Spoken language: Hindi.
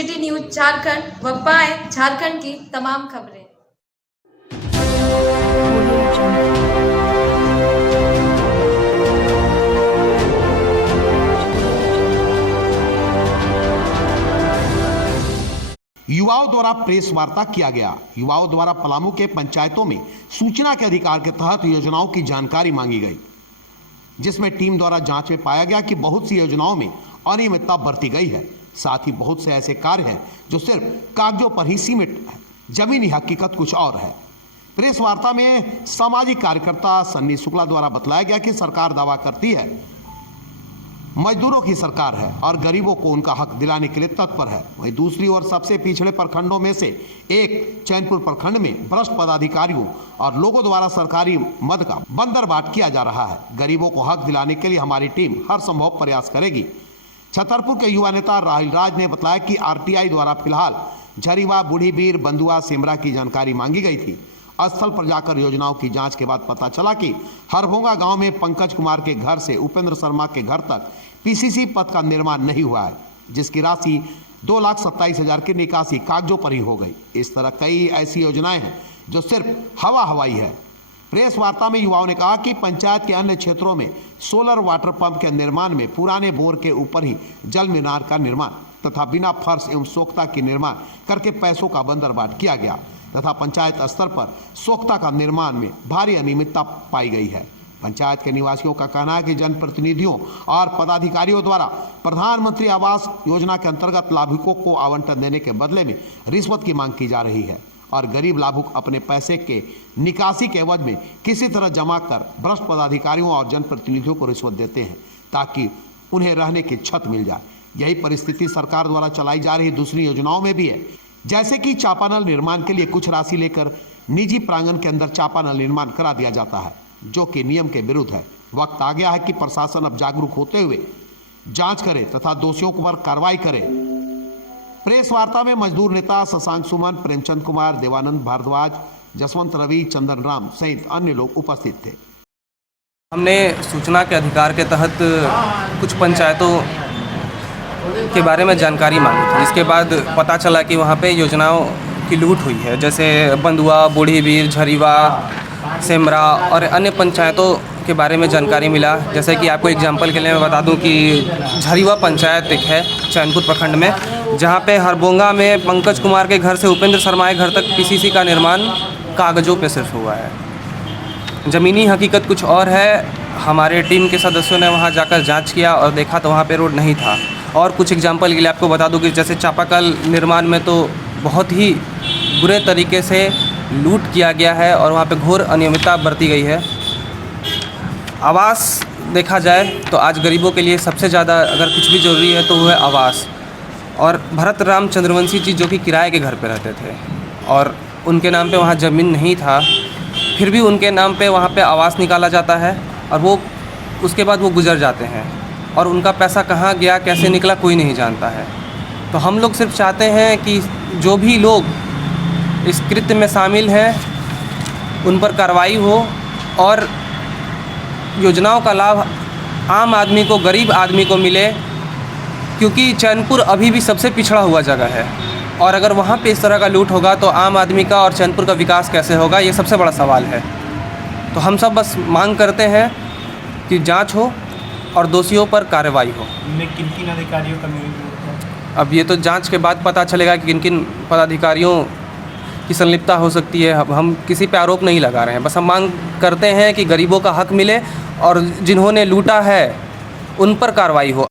सिटी न्यूज झारखंड व पाएं झारखंड की तमाम खबरें। युवाओं द्वारा प्रेस वार्ता किया गया। युवाओं द्वारा पलामू के पंचायतों में सूचना के अधिकार के तहत योजनाओं की जानकारी मांगी गई, जिसमें टीम द्वारा जांच में पाया गया कि बहुत सी योजनाओं में अनियमितता बरती गई है। साथ ही बहुत से ऐसे कार्य हैं जो सिर्फ कागजों पर ही सीमित है, जमीनी हकीकत कुछ और है। प्रेस वार्ता में सामाजिक कार्यकर्ता सन्नी शुक्ला द्वारा बतलाया गया कि सरकार दावा करती है मजदूरों की सरकार है और गरीबों को उनका हक दिलाने के लिए तत्पर है। वहीं दूसरी ओर सबसे पिछड़े प्रखंडों में से एक चैनपुर प्रखंड में भ्रष्ट पदाधिकारियों और लोगों द्वारा सरकारी मद का बंदरबाट किया जा रहा है। गरीबों को हक दिलाने के लिए हमारी टीम हर संभव प्रयास करेगी। छतरपुर के युवा नेता राहुल राज ने बताया कि आरटीआई द्वारा फिलहाल झरीवा, बूढ़ीबीर, बंदुआ, सेमरा की जानकारी मांगी गई थी। स्थल पर जाकर योजनाओं की जांच के बाद पता चला कि हरभोंगा गांव में पंकज कुमार के घर से उपेंद्र शर्मा के घर तक पीसीसी पथ का निर्माण नहीं हुआ है, जिसकी राशि 2,27,000 की निकासी कागजों पर ही हो गई। इस तरह कई ऐसी योजनाएं हैं जो सिर्फ हवाई है। प्रेस वार्ता में युवाओं ने कहा कि पंचायत के अन्य क्षेत्रों में सोलर वाटर पंप के निर्माण में पुराने बोर के ऊपर ही जल मीनार का निर्माण तथा बिना फर्श एवं सोख्ता के निर्माण करके पैसों का बंदरबाट किया गया तथा पंचायत स्तर पर सोख्ता का निर्माण में भारी अनियमितता पाई गई है। पंचायत के निवासियों का कहना है कि जनप्रतिनिधियों और पदाधिकारियों द्वारा प्रधानमंत्री आवास योजना के अंतर्गत लाभुकों को आवंटन देने के बदले में रिश्वत की मांग की जा रही है और गरीब लाभुक अपने पैसे के निकासी के एवज में किसी तरह जमा कर भ्रष्ट पदाधिकारियों और जनप्रतिनिधियों को रिश्वत देते हैं ताकि उन्हें रहने की छत मिल जाए। यही परिस्थिति सरकार द्वारा चलाई जा रही दूसरी योजनाओं में भी है, जैसे कि चापानल निर्माण के लिए कुछ राशि लेकर निजी प्रांगण के अंदर चापानल निर्माण करा दिया जाता है, जो कि नियम के विरुद्ध है। वक्त आ गया है कि प्रशासन अब जागरूक होते हुए जांच करे तथा दोषियों पर कार्रवाई करे। प्रेस वार्ता में मजदूर नेता शशांक सुमन, प्रेमचंद कुमार, देवानंद भारद्वाज, जसवंत रवि, चंदन राम सहित अन्य लोग उपस्थित थे। हमने सूचना के अधिकार के तहत कुछ पंचायतों के बारे में जानकारी मांगी थी, जिसके बाद पता चला कि वहाँ पे योजनाओं की लूट हुई है। जैसे बंदुआ, बूढ़ीबीर, झरीवा, सेमरा और अन्य पंचायतों के बारे में जानकारी मिला। जैसे कि आपको एग्जांपल के लिए मैं बता दूं कि झरीवा पंचायत एक है चैनपुर प्रखंड में, जहाँ पे हरभोंगा में पंकज कुमार के घर से उपेंद्र शर्मा के घर तक पीसीसी का निर्माण कागज़ों पे सिर्फ हुआ है, ज़मीनी हकीकत कुछ और है। हमारे टीम के सदस्यों ने वहाँ जाकर जाँच किया और देखा तो वहाँ पर रोड नहीं था। और कुछ एग्जाम्पल के लिए आपको बता दूं कि जैसे चापाकल निर्माण में तो बहुत ही बुरे तरीके से लूट किया गया है और वहाँ पे घोर अनियमितता बरती गई है। आवास देखा जाए तो आज गरीबों के लिए सबसे ज़्यादा अगर कुछ भी ज़रूरी है तो वो है आवास। और भरत राम चंद्रवंशी जी जो कि किराए के घर पे रहते थे और उनके नाम पे वहाँ ज़मीन नहीं था, फिर भी उनके नाम पे वहाँ पे आवास निकाला जाता है और वो उसके बाद वो गुजर जाते हैं और उनका पैसा कहाँ गया, कैसे निकला, कोई नहीं जानता है। तो हम लोग सिर्फ चाहते हैं कि जो भी लोग इस कृत्य में शामिल हैं उन पर कार्रवाई हो और योजनाओं का लाभ आम आदमी को, गरीब आदमी को मिले, क्योंकि चैनपुर अभी भी सबसे पिछड़ा हुआ जगह है और अगर वहाँ पे इस तरह का लूट होगा तो आम आदमी का और चैनपुर का विकास कैसे होगा, ये सबसे बड़ा सवाल है। तो हम सब बस मांग करते हैं कि जाँच हो और दोषियों पर कार्रवाई हो। किन अधिकारियों का अब ये तो जांच के बाद पता चलेगा कि किन किन पदाधिकारियों की संलिप्तता हो सकती है। अब हम किसी पे आरोप नहीं लगा रहे हैं, बस हम मांग करते हैं कि गरीबों का हक मिले और जिन्होंने लूटा है उन पर कार्रवाई हो।